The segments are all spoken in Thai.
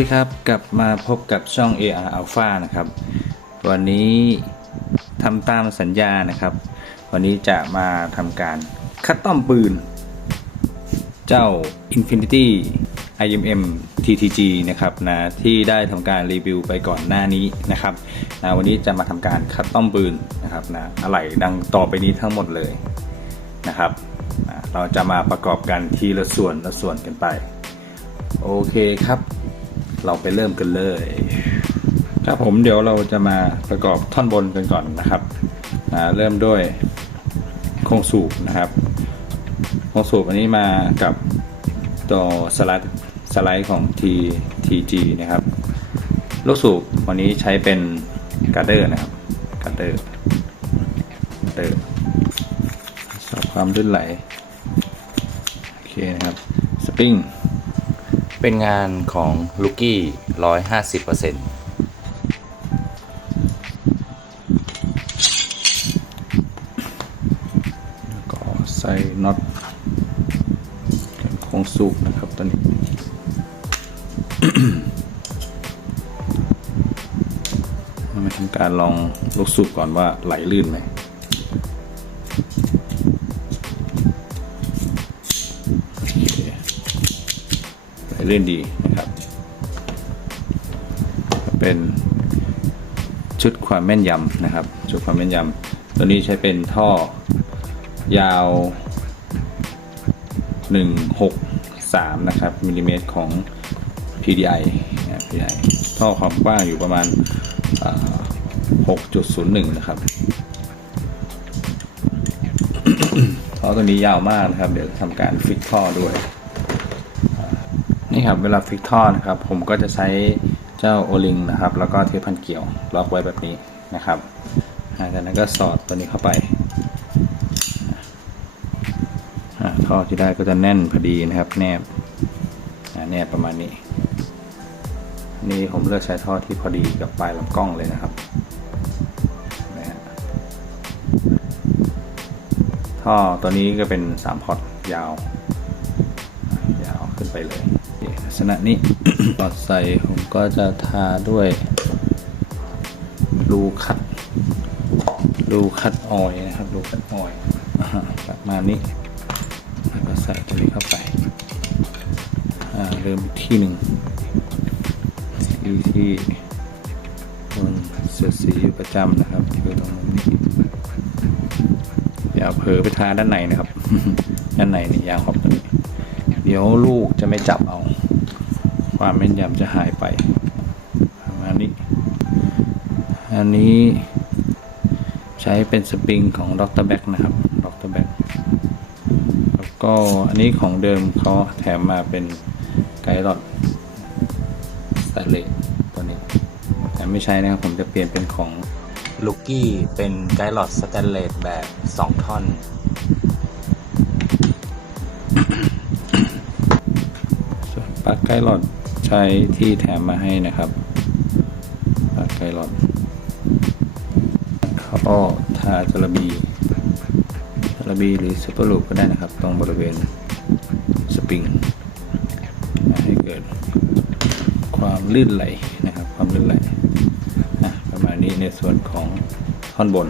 ดีครับ กลับมาพบกับช่อง AR Alpha นะครับ วันนี้ทำตามสัญญานะครับ วันนี้จะมาทำการคัดต้อมปืน เจ้า Infinity IMM TTG นะครับนะที่ได้ทำการรีวิวไปก่อนหน้านี้นะครับนะวันนี้จะมาทำการคัดต้อมปืนนะครับนะอะไหล่ดังต่อไปนี้ทั้งหมดเลยนะครับนะเราจะมาประกอบกันทีละส่วนละส่วนกันไป โอเคครับ เราไปเริ่มกันเลยครับผมเดี๋ยวเราจะมาประกอบท่อนบนกันก่อนนะครับอ่าเริ่มด้วยโครงสูบนะครับโครงสูบอันนี้มากับตัวสไลด์สไลด์ของ T TG นะครับลูกสูบวันนี้ใช้เป็นการ์เดอร์นะครับการ์เดอร์กาเดอร์สอบความลื่นไหลโอเคนะครับสปริง เป็นงานของลูกี้ร้อยห้าสิบเปอร์เซ็นต์ก็ใส่น็อตโคงสูบนะครับตอนนี้มาทำการลองลูกสูบก่อนว่าไหลลื่นไหม ไหลลื่นดีนะครับ เป็นชุดความแม่นยำนะครับ ชุดความแม่นยำตัวนี้ใช้เป็นท่อยาว 163 นะครับมิลลิเมตรของ PDI นะ PDI ท่อความกว้างอยู่ประมาณ 6.01 นะครับท่อตัวนี้ยาวมากนะครับ เดี๋ยวทำการฟิกท่อด้วย นี่ครับเวลาฟิกท่อนะครับ ผมก็จะใช้เจ้าโอลิงนะครับ แล้วก็เทปพันเกี่ยวล็อกไว้แบบนี้นะครับจากนั้นก็สอดตัวนี้เข้าไปท่อที่ได้ก็จะแน่นพอดีนะครับ แนบแนบประมาณนี้ นี่ผมเลือกใช้ท่อที่พอดีกับปลายลำกล้องเลยนะครับท่อตัวนี้ก็เป็น 3 พอร์ตยาว ยาวขึ้นไปเลย ลักษณะนี้ตอดใส่ผมก็จะทาด้วยรูคัดรูคัดออยนะครับรูคัดออยล์อ่าฮะประมาณนี้แล้วก็ใส่ตัวนี้เข้าไปเริ่มที่หนึ่งอยู่ที่บนเสียสีอยู่ประจำนะครับคือตรงนี้อย่าเผลอไปทาด้านในนะครับ ด้านในนี่ยางขอบตัวนี้เดี๋ยวลูกจะไม่จับเอา ความแม่นยำจะหายไปประมาณนี้ อันนี้ใช้เป็นสปริงของดรแบ็กนะครับดรแบ็กแล้วก็อันนี้ของเดิมเขาแถมมาเป็นไกด์หลอดสแตนเลสตัวนี้ แต่ไม่ใช้นะครับ ผมจะเปลี่ยนเป็นของลูกี้เป็นไกด์หลอดสแตนเลสแบบสองท่อนส่วนปลั๊กไกด์หลอด ใช้ที่แถมมาให้นะครับไกด์หลอดขาก็ทาจระบีจระบีหรือซุปเปอร์ลูปก็ได้นะครับ ตรงบริเวณสปริง ให้เกิดความลื่นไหลนะครับ ความลื่นไหลนะประมาณนี้ในส่วนของท่อนบน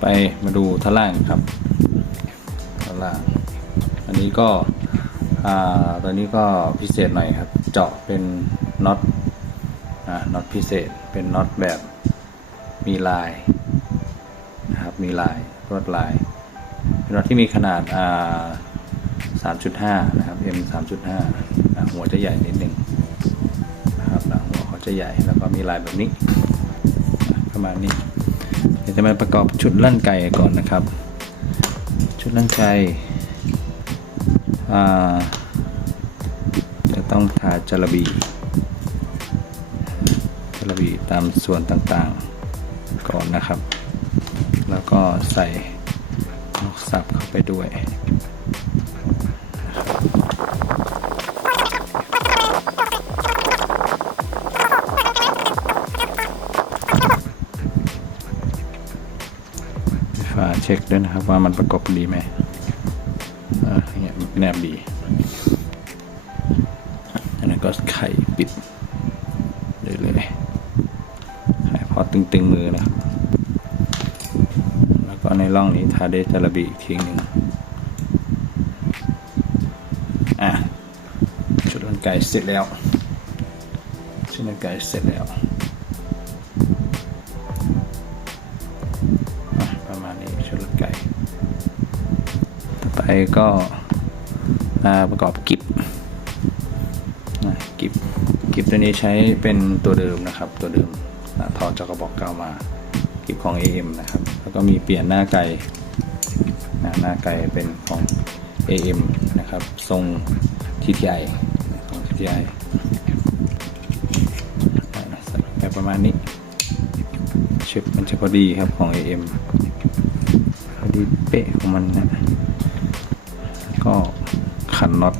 ไปมาดูท่อนล่างครับท่อนล่าง อันนี้ก็ อ่าตัวนี้ก็พิเศษหน่อยครับ เจาะเป็นน็อตอ่าน็อตพิเศษเป็นน็อตแบบมีลายนะครับมีลายลวดลาย เป็นน็อตที่มีขนาดอ่า3.5 นะครับ M 3.5 หัวจะใหญ่นิดหนึ่งนะครับหัวเขาจะใหญ่แล้วก็มีลายแบบนี้ประมาณนี้เดี๋ยวจะมาประกอบชุดลั่นไก่ก่อนนะครับ ชุดลั่นไก่ จะต้องทาจระบีจระบีตามส่วนต่างๆก่อนนะครับ แล้วก็ใส่นกสับเข้าไปด้วยฝาเช็คด้วยนะครับว่ามันประกบดีไหม แนบดีอันนั้นก็ไข่ปิดอตึงๆมือนะครับ แล้วก็ในร่องนี้ทาเดจาระบีอีกทีหนึ่งอะชุดมันไก่เสร็จแล้วชุดมันไก่เสร็จแล้วประมาณนี้ชุดมันไก่ต่อไปก็ มาประกอบกิบกิบกิบตัวนี้ใช้เป็นตัวเดิมนะครับตัวเดิมถอดจากกระบอกเก่ามากิบของ AM นะครับ แล้วก็มีเปลี่ยนหน้าไก่นะหน้าไก่เป็นของ AM นะครับ ทรง TTI ของ TTI ใส่ไปประมาณนี้ชึบมันจะพอดีครับของ AM พอดีเป๊ะของมันนะ ขันน็อต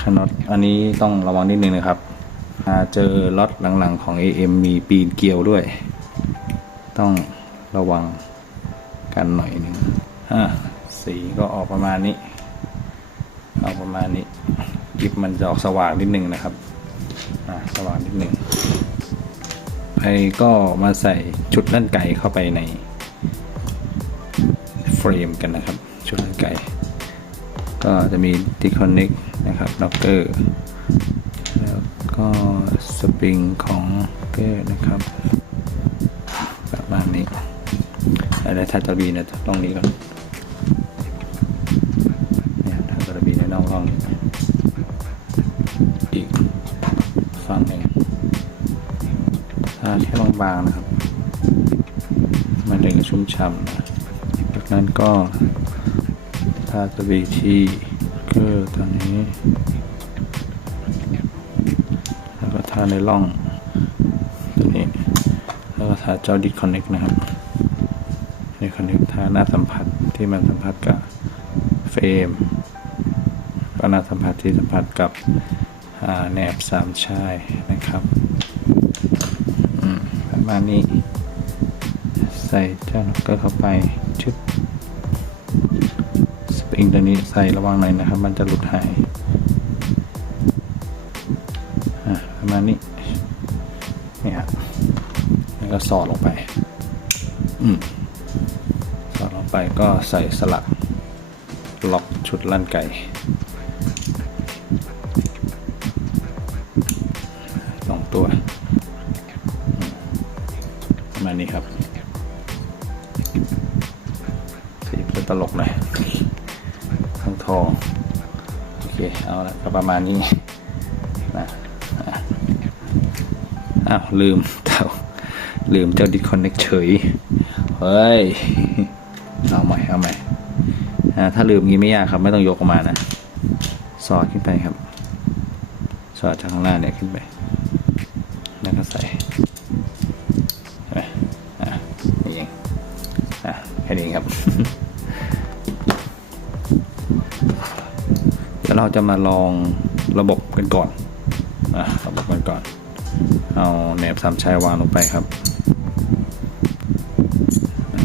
ขันน็อตอันนี้ต้องระวังนิดนึงนะครับเจอล็อตหลังๆของ AM มีปีนเกลียวด้วย ต้องระวังกันหน่อยหนึงอ่าสีก็ออกประมาณนี้ ออกประมาณนี้กิบมันจะออกสว่างนิดนึงนะครับอ่าสว่างนิดนึงไปก็มาใส่ชุดลั่นไก่เข้าไปในเฟรมกันนะครับ ชุดลั่นไก่ ก็จะมี disconnect นะครับล็อกเกอร์แล้วก็สปริงของเกอร์นะครับประมาณนี้อะไรถ้าจะบีนะตรงนี้ก่อนเนี่ยถ้าจะบีในน่องร่องนี้อีกฝั่งหนึ่งถ้าแค่บางๆนะครับ มันถึงชุ่มฉ่ำนะจากนั้นก็ ถ้าจะบีที่เกอร์ตัวนี้ แล้วก็ทาในร่องตัวนี้ แล้วก็ทาเจ้าดิสคอนเน็กนะครับดิสคอนเน็กทาหน้าสัมผัสที่มันสัมผัสกับเฟรมก็หน้าสัมผัสที่สัมผัสกับแหนบสามชายนะครับประมาณนี้ ใส่เจ้าล็อกเกอร์เข้าไปชึบ สปริงตัวนี้ใส่ระวังหน่อยนะครับ มันจะหลุดหายอะประมาณนี้นี่ครับแล้วก็สอดลงไป อืมสอดลงไปก็ใส่สลักล็อกชุดลั่นไก่สองตัวประมาณนี้ครับสีจะตลกหน่อย ทองโอเคเอาละก็ประมาณนี้นะอ้าวลืมเจ้าลืมเจ้าดิสคอนเน c เฉย เฮ้ย เอาใหม่เอาใหม่ถ้าลืมงี้ไม่ยากครับ ไม่ต้องยกออกมานะ สอดขึ้นไปครับ สอดจากข้างล่างเนี่ยขึ้นไป เราจะมาลองระบบกันก่อนอะระบบกันก่อน เอาแหนบสามชายวางลงไปครับ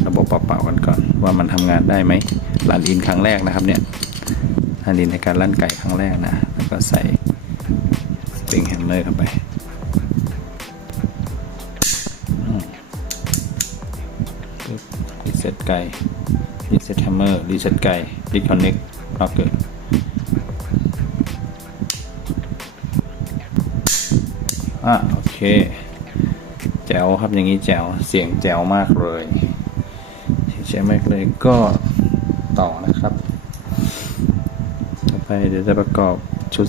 ระบบเปล่าๆกันก่อน ว่ามันทำงานได้ไหมรันอินครั้งแรกนะครับเนี่ยรันอินในการลั่นไก่ครั้งแรกนะ แล้วก็ใส่สปริงแฮมเมอร์เข้าไปรีเซ็ตไก่รีเซ็ตแฮมเมอร์รีเซ็ตไก่รีคอนเน็กล็อกเกอร์ อะโอเค แจ๋วครับอย่างนี้แจ๋วเสียงแจ๋วมากเลยเสียงแจ๋วมากเลยก็ต่อนะครับ ต่อไปเดี๋ยวจะประกอบชุด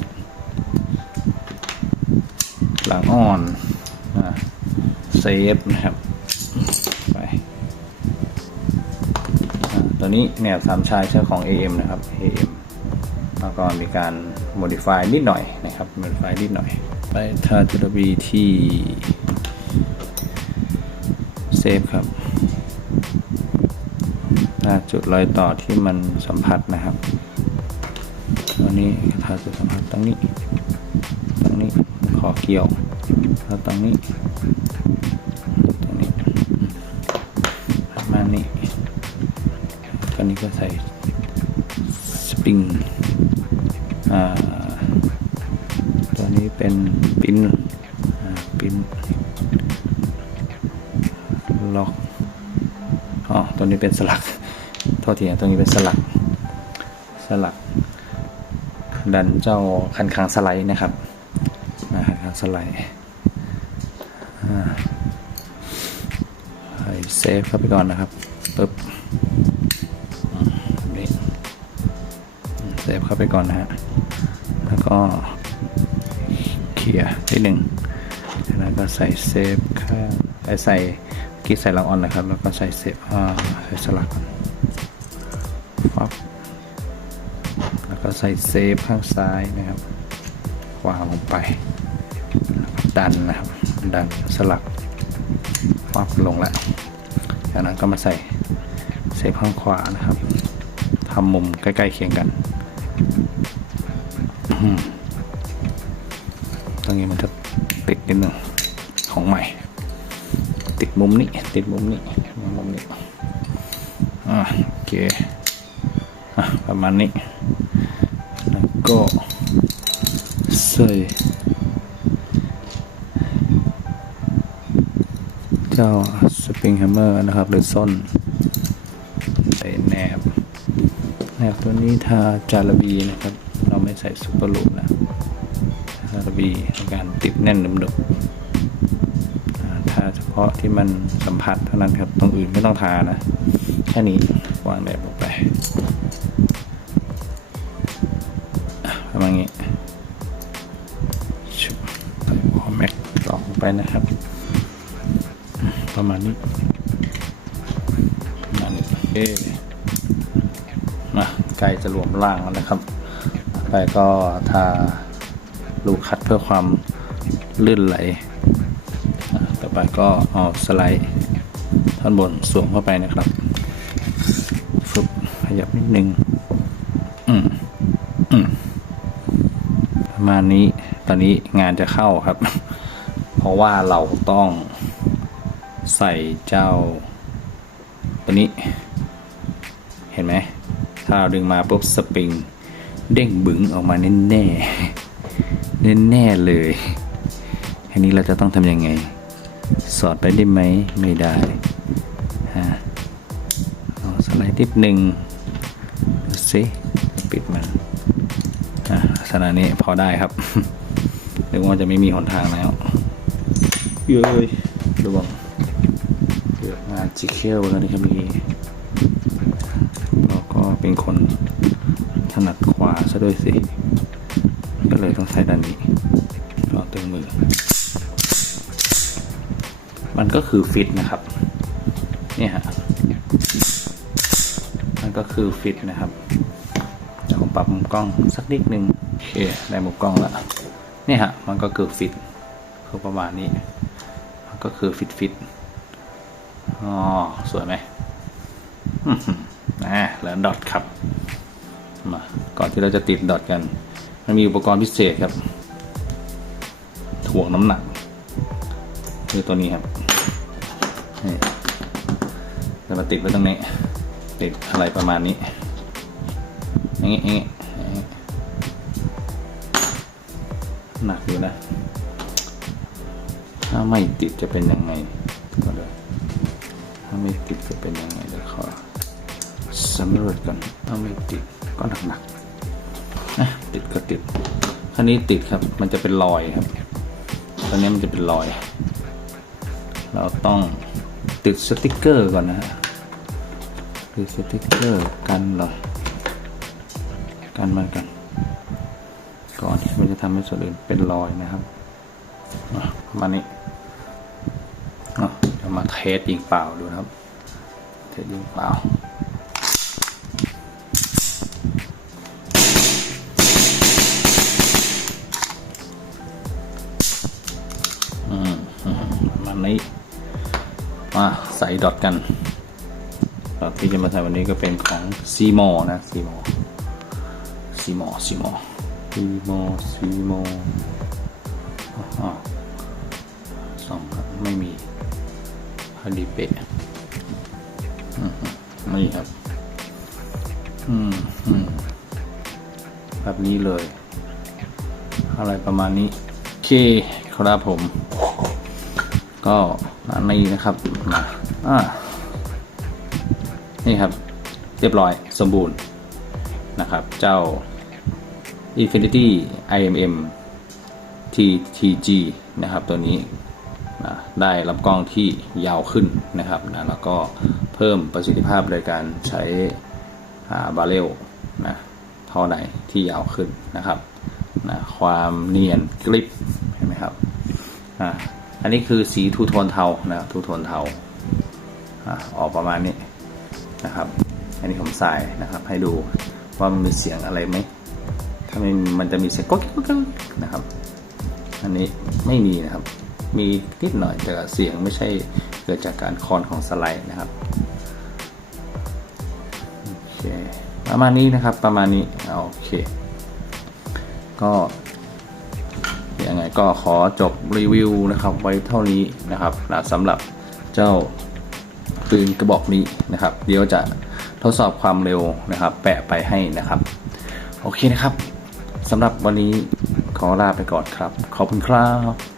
หลังอ่อนอะเซฟนะครับไปตัวนี้แนบสามชายใช้ของ AM นะครับ AM แล้วก็มีการ modify นิดหน่อยนะครับ modify นิดหน่อย ไปทาจุดบีที่เซฟครับถ้าจุดรอยต่อที่มันสัมผัสนะครับตัวนี้ทาจุดสัมผัสตรงนี้ตรงนี้ขอเกี่ยวแล้วตรงนี้ตรงนี้ประมาณนี้ตอนนี้ก็ใส่สปริงอ่า เป็นปิ้นปิ้นล็อกอ๋อตัวนี้เป็นสลักโทษทีนะตัวนี้เป็นสลักสลัก ดันเจ้าคันคางสไลด์นะครับนะคันคางสไลด์ให้เซฟเข้าไปก่อนนะครับปึ๊บนี้เซฟเข้าไปก่อนนะฮะแล้วก็ เคลียร์ที่หนึ่งแล้วก็ใส่เซฟข้างไอ้ใส่เมื่อกี้ใส่ละออนนะครับ แล้วก็ใส่เซฟอ่าใส่สลักก่อนฟับแล้วก็ใส่เซฟข้างซ้ายนะครับวางลงไปดันนะครับ ดันสลักฟับลงแล้วจากนั้นก็มาใส่เซฟข้างขวานะครับทำมุมใกล้ๆเคียงกัน รงนี้มันจะติดนิดหนึ่งของใหม่ ติดมุมนี้ ติดมุมนี้มุมนี้อ่โอเคอะประมาณนี้แล้วก็ใส่เจ้าสปริงแฮมเมอร์นะครับ หรือส้นใส่แนบแนบตัวนี้ทาจาระบีนะครับ เราไม่ใส่ซุปเปอร์ลูปนะจาระบี การติดแน่นหนึบๆอ่าทาเฉพาะที่มันสัมผัสเท่านั้นครับ ตรงอื่นไม่ต้องทานะ แค่นี้วางแนบลงไปประมาณนี้ชุบใส่พอแม็กตอกไปนะครับ ประมาณนี้ประมาณนี้เอ๊มาใกล้จะรวมร่างแล้วนะครับ ไปก็ทา ลูคัดเพื่อความลื่นไหล ต่อไปก็เอาสไลด์ท่อนบนสวมเข้าไปนะครับฟึบขยับนิดนึงอืมอืมประมาณนี้ตอนนี้งานจะเข้าครับ เพราะว่าเราต้องใส่เจ้าตัวนี้ เห็นไหม ถ้าเราดึงมาปุ๊บสปริง เด้งบึงออกมาแน่แน่ แน่แน่ๆเลยอันนี้เราจะต้องทำยังไง สอดไปได้ไหมไม่ได้ฮะเอาสไลด์นิดหนึ่งดูสิปิดมันอะลักษณะนี้พอได้ครับนึกว่าจะไม่มีหนทางแล้วเย้ยระวังเกือบงานจิเคลแล้วนี่ครับเมื่อกี้เราก็เป็นคนถนัดขวาซะด้วยสิ ก็เลยต้องใช้ด้านนี้ก็ตึงมือ มันก็คือฟิตนะครับ เนี่ยฮะ มันก็คือฟิตนะครับเดี๋ยวผมปรับมุมกล้องสักนิดนึงโอเคได้มุมกล้องแล้วนี่ฮะ มันก็คือฟิตคือประมาณนี้ มันก็คือฟิตฟิตอ๋อ สวยไหมนะเหลือดอทครับ มา ก่อนที่เราจะติดดอทกัน มันมีอุปกรณ์พิเศษครับ ถ่วงน้ำหนักคือตัวนี้ครับนี่จะมาติดไว้ตรงนี้ ติดอะไรประมาณนี้อย่างงี้อย่างนี้หนักอยู่นะ ถ้าไม่ติดจะเป็นยังไงก็เลยถ้าไม่ติดจะเป็นยังไงเดี๋ยวขอสำรวจก่อนถ้าไม่ติดก็หนักๆ นะติดก็ติดคันนี้ติดครับ มันจะเป็นรอยครับตอนนี้มันจะเป็นรอย เราต้องติดสติกเกอร์ก่อนนะฮะติดสติกเกอร์กันรอยกันมากัน ก่อนที่มันจะทำให้ส่วนอื่นเป็นรอยนะครับมานี้เดี๋ยวมาเทสยิงเปล่าดูนะครับ เทสยิงเปล่า ดอทกันดอทที่จะมาใส่วันนี้ก็เป็นของซีโมนะซีโมซีโมซีโมซีโมซีโมอ๋อสองครับไม่มีพอดีเป๊ะอืมไม่ครับอืมอืมแบบนี้เลย อะไรประมาณนี้ โอเค ครับผม ก็ อันนี้นะครับมาอ่านี่ครับ เรียบร้อยสมบูรณ์นะครับ เจ้า Infinity IMM TTG นะครับ ตัวนี้นะได้รับกล้องที่ยาวขึ้นนะครับนะแล้วก็เพิ่มประสิทธิภาพในการใช้บาเรลนะท่อในที่ยาวขึ้นนะครับนะความเนียนกริบเห็นไหมครับ อันนี้คือสีทูโทนเทานะทูโทนเทาอ่าออกประมาณนี้นะครับ อันนี้ผมใส่นะครับ ให้ดูว่ามันมีเสียงอะไรไหมถ้าไม่มีมันจะมีเสียงก๊กก๊กก๊กนะครับ อันนี้ไม่มีนะครับ มีนิดหน่อยแต่เสียงไม่ใช่เกิดจากการคอนของสไลด์นะครับโอเคประมาณนี้นะครับประมาณนี้อ่าโอเค ก็ ยังไงก็ขอจบรีวิวนะครับไว้เท่านี้นะครับนะสำหรับเจ้าปืนกระบอกนี้นะครับ เดี๋ยวจะทดสอบความเร็วนะครับ แปะไปให้นะครับ โอเคนะครับสำหรับวันนี้ขอลาไปก่อนครับ ขอบคุณครับ